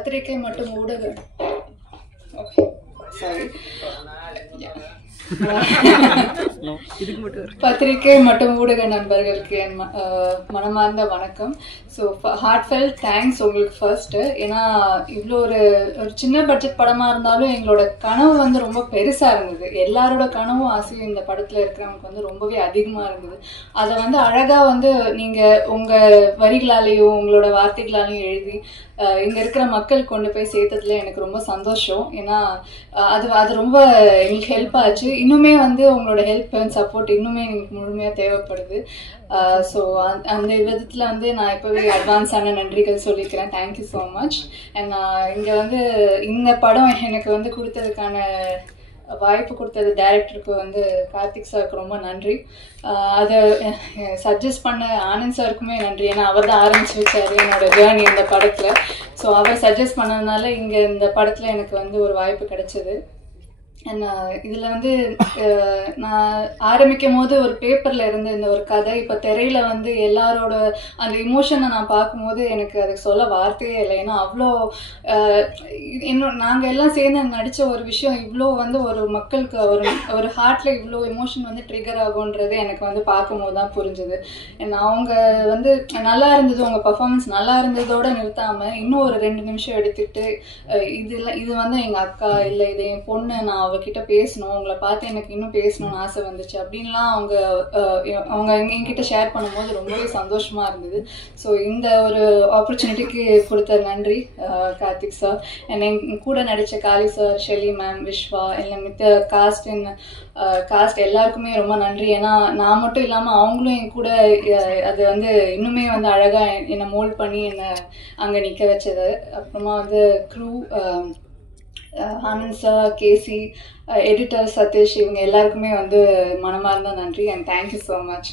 பத்திரிகை மற்றும் ஊடக சாரி பத்திரிகை மற்றும் ஊடக நண்பர்களுக்கு என் மனமார்ந்த வணக்கம். ஸோ ஹார்ட்ஃபெல்ட் தேங்க்ஸ் உங்களுக்கு ஃபர்ஸ்ட். ஏன்னா இவ்வளோ ஒரு சின்ன பட்ஜெட் படமாக இருந்தாலும் எங்களோட கனவு வந்து ரொம்ப பெருசாக இருந்தது. எல்லாரோட கனவும் ஆசையும் இந்த படத்தில் இருக்கிறவங்களுக்கு வந்து ரொம்பவே அதிகமாக இருந்தது. அதை வந்து அழகாக வந்து நீங்கள் உங்கள் வரிகளாலேயும் உங்களோட வார்த்தைகளாலேயும் எழுதி இங்கே இருக்கிற மக்கள் கொண்டு போய் சேர்த்ததுல எனக்கு ரொம்ப சந்தோஷம். ஏன்னா அது ரொம்ப எங்களுக்கு ஹெல்ப் ஆச்சு. இன்னுமே வந்து உங்களோட ஹெல்ப் அண்ட் சப்போர்ட் இன்னுமே எங்களுக்கு முழுமையாக தேவைப்படுது. ஸோ அந்த விதத்தில் வந்து நான் இப்போவே அட்வான்ஸான நன்றிகள் சொல்லிக்கிறேன். Thank you so much. அண்ட் இங்கே வந்து இந்த படம் எனக்கு வந்து கொடுத்ததுக்கான வாய்ப்பு கொடுத்தது டைரக்டருக்கு வந்து கார்த்திக் சாருக்கு ரொம்ப நன்றி. அதை சஜஸ்ட் பண்ண ஆனந்த் சாருக்குமே நன்றி. ஏன்னா அவர் தான் ஆரம்பிச்சு வச்சாரு என்னோட ஜேர்னி இந்த படத்தில். ஸோ அவர் சஜஸ்ட் பண்ணதுனால இங்கே இந்த படத்தில் எனக்கு வந்து ஒரு வாய்ப்பு கிடைச்சது. இதில் வந்து நான் ஆரம்பிக்கும் போது ஒரு பேப்பரில் இருந்த இந்த ஒரு கதை இப்போ திரையில் வந்து எல்லாரோட அந்த இமோஷனை நான் பார்க்கும்போது எனக்கு அதுக்கு சொல்ல வார்த்தையே இல்லை. ஏன்னா அவ்வளோ நாங்கள் எல்லாம் சேர்ந்து நடித்த ஒரு விஷயம் இவ்வளோ வந்து ஒரு மக்களுக்கு ஒரு ஹார்ட்டில் இவ்வளோ எமோஷன் வந்து ட்ரிகர் ஆகுன்றது எனக்கு வந்து பார்க்கும்போது தான் புரிஞ்சுது. அவங்க வந்து நல்லா இருந்தது, உங்கள் பர்ஃபார்மன்ஸ் நல்லா இருந்ததோடு நிறுத்தாமல் இன்னும் ஒரு 2 நிமிஷம் எடுத்துக்கிட்டு இது வந்து எங்கள் அக்கா இல்லை இது என் பொண்ணு, நான் அவகிட்ட பேசணும், உங்களை பார்த்து எனக்கு இன்னும் பேசணும்னு ஆசை வந்துச்சு அப்படின்லாம் அவங்க என்கிட்ட ஷேர் பண்ணும்போது ரொம்பவே சந்தோஷமா இருந்தது. ஸோ இந்த ஒரு ஆப்பர்ச்சுனிட்டிக்கு கொடுத்த நன்றி கார்த்திக் சார். என் கூட நடித்த காளி சார், ஷெலி மேம், விஸ்வா, இல்லை மித்த காஸ்ட் எல்லாருக்குமே ரொம்ப நன்றி. ஏன்னா நான் மட்டும் இல்லாமல் அவங்களும் என் கூட அது வந்து இன்னுமே வந்து அழகாக என்னை மோல்ட் பண்ணி என்னை அங்கே நிற்க வச்சது. அப்புறமா வந்து க்ரூ ஆனந்த் சார், கேசி, எடிட்டர் சதீஷ், இவங்க எல்லாருக்குமே வந்து மனமார்ந்த நன்றி. And thank you so much.